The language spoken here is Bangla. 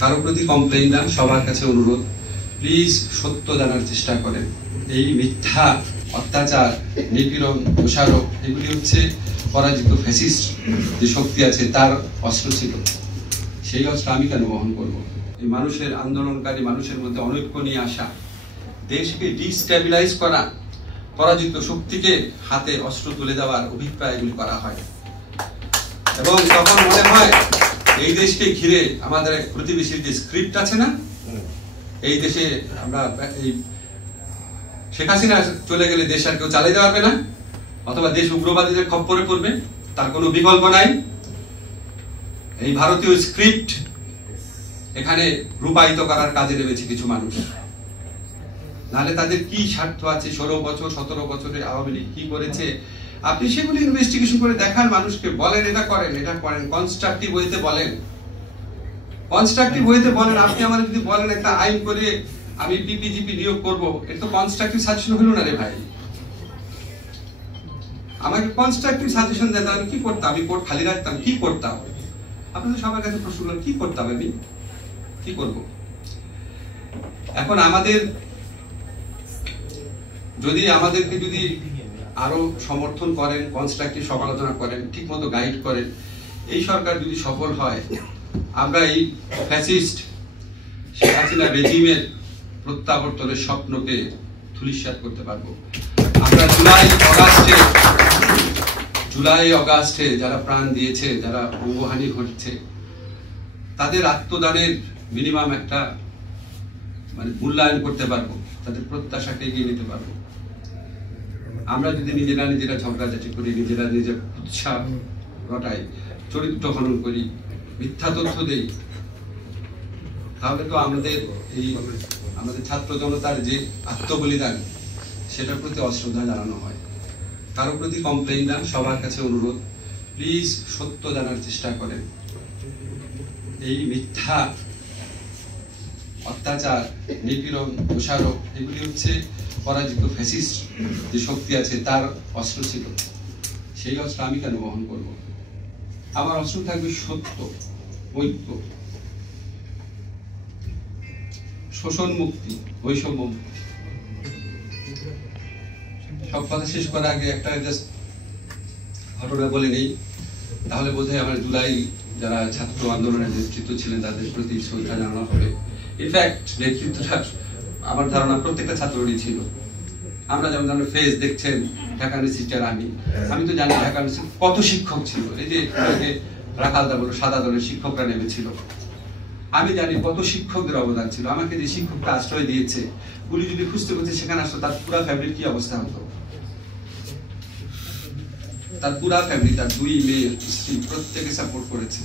কারো প্রতি কমপ্লেইন না, সবার কাছে অনুরোধ, প্লিজ সত্য জানার চেষ্টা করেন। এই মিথ্যা, অত্যাচার, নিপীড়ন, দোষারোপ এগুলি হচ্ছে পরাজিত ফ্যাসিস্ট যে শক্তি আছে তার অস্ত্র ছিল। সেই অস্ত্র আমি কেন বহন করব? এই মানুষের, আন্দোলনকারী মানুষের মধ্যে অনৈক্য নিয়ে আসা, দেশকে ডিস্টেবিলাইজ করা, পরাজিত শক্তিকে হাতে অস্ত্র তুলে দেওয়ার অভিপ্রায় এগুলি করা হয়। এবং তখন মনে হয় এই দেশকে ঘিরে আমাদের এক প্রতিবেশীর যে স্ক্রিপ্ট আছে না, এই দেশে আমরা এই শেখ হাসিনা চলে গেলে দেশ আর কেউ চালিয়ে দেওয়া পারবে না, অথবা দেশ উগ্রবাদীদের খপ্পরে পড়বে, তার কোনো বিকল্প নাই। এই ভারতীয় স্ক্রিপ্ট এখানে রূপায়িত করার কাজে নেমেছে কিছু মানুষ। নাহলে তাদের কি স্বার্থ আছে? 16 বছর 17 বছরে আওয়ামী লীগ কি করেছে আপনি সেগুলি ইনভেস্টিগেশন করে দেখান, মানুষকে বলেন এটা করেন, এটা করেন, কনস্ট্রাকটিভ ওয়েতে বলেন, কনস্ট্রাকটিভ ওয়েতে বলেন। আপনি আমার যদি বলেন একটা আইন করে আমি পিপিজিপি নিয়োগ করব, এটা তো কনস্ট্রাকটিভ সাজেশন হলো না রে ভাই। আমাকে কনস্ট্রাকটিভ সাজেশন দেন, আমি কি করতাম? আমি কোর্ট খালি রাখতাম? কি করতাম? আপনাদের সবার কাছে প্রশ্ন করলাম, কি করতাম আমি? কি করব? এখন আমাদেরকে যদি আরো সমর্থন করেন, কনস্ট্রাকটিভ সমালোচনা করেন, ঠিক মতো গাইড করেন, এই সরকার যদি সফল হয়, আমরা এই ফ্যাসিস্ট শেখ হাসিনা রেজিমের প্রত্যাবর্তনের স্বপ্নকে ধূলিসাৎ করতে পারবো। আমরা জুলাই অগাস্টে যারা প্রাণ দিয়েছে, যারা অঙ্গহানি ঘটছে, তাদের আত্মদানের মিনিমাম একটা মূল্যায়ন করতে পারবো, তাদের প্রত্যাশাকে এগিয়ে নিতে পারবো। আমরা যদি নিজেরা ঝগড়াঝাটি করি, নিজেরা উৎসাহ ঘটাই, চরিত্র হনন করি, মিথ্যা তথ্য দেই, তাহলে তো আমাদের ছাত্র জনতার যে আত্মবলিদান সেটার প্রতি অশ্রদ্ধা জানানো হয়। কারো প্রতি কমপ্লেইন না, সবার কাছে অনুরোধ, প্লিজ সত্য জানার চেষ্টা করেন। এই মিথ্যা, অত্যাচার, নিপীড়ন, দোষারোপ এগুলি হচ্ছে পরাজিত ফ্যাসিস্ট যে শক্তি আছে তার অস্ত্র ছিল। সেই অস্ত্র আমি কেন বহন করব? আমার অস্ত্র থাকবে সত্য, ঐক্য, শোষণ মুক্তি, বৈষম্য মুক্তি। সব কথা শেষ করার আগে একটা জাস্ট ঘটনা বলে নেই, তাহলে বোধহয় আমার জুলাই যারা ছাত্র আন্দোলনের নেতৃত্ব ছিলেন তাদের প্রতি শ্রদ্ধা জানানো হবে। ইনফ্যাক্ট নেতৃত্বটা আমার ধারণা প্রত্যেকটা ছাত্রই ছিল। আমরা যেমন ফেস দেখছেন, ঢাকা ইউনিভার্সিটির আমি তো জানি ঢাকা ইউনিভার্সিটি কত শিক্ষক ছিল। এই যে রাখাল দা বলো, সাদা দলের শিক্ষকরা নেমেছিল, আমি জানি কত শিক্ষকদের অবদান ছিল। আমাকে যে শিক্ষকটা আশ্রয় দিয়েছে, পুলিশ যদি খুঁজতে খুঁজতে সেখানে আসতো, তার পুরা ফ্যামিলির কি অবস্থা হতো? তার পুরা ফ্যামিলি, তার 2 মেয়ে, স্ত্রী, প্রত্যেকে সাপোর্ট করেছে।